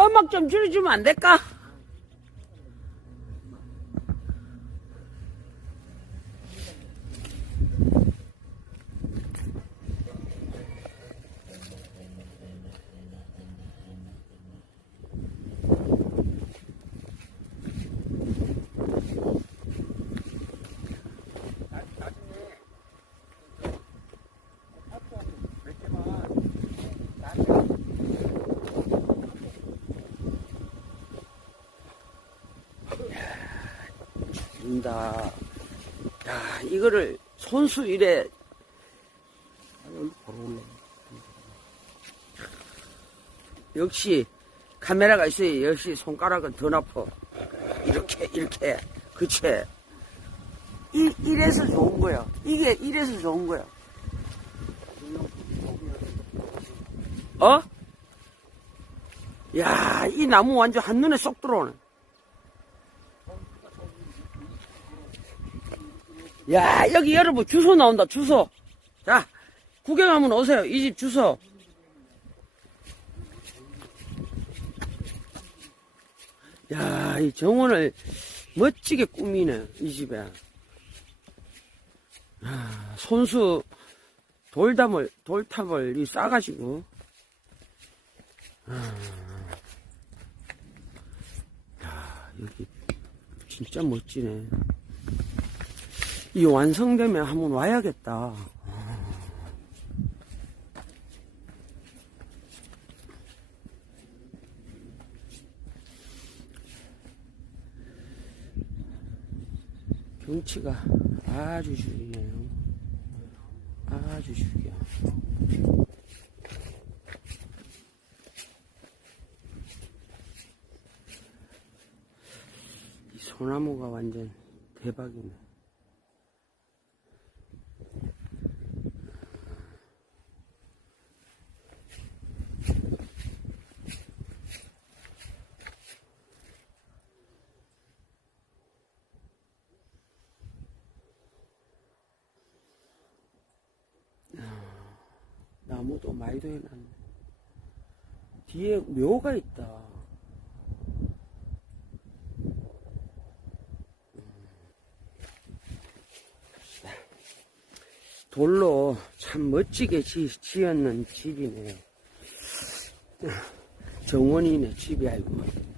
음악 좀 줄여주면 안 될까? 된다. 야, 이거를 손수 이래. 역시 카메라가 있어야 역시 손가락은 더 나빠. 이렇게, 이렇게. 그치? 이, 이래서 좋은 거야. 이게 이래서 좋은 거야. 어? 야, 이 나무 완전 한눈에 쏙 들어오네. 야, 여기 여러분 주소 나온다, 주소. 자, 구경 한번 오세요. 이 집 주소. 야, 이 정원을 멋지게 꾸미네, 이 집에. 아, 손수 돌담을, 돌탑을 이 싸가지고. 아, 야, 여기 진짜 멋지네. 이 완성되면 한번 와야겠다. 경치가 아주 죽이네요. 아주 죽여. 이 소나무가 완전 대박이네. 나무도 많이 도해놨네. 뒤에 묘가 있다. 돌로 참 멋지게 지, 지었는 집이네요. 정원이네, 집이 아니고.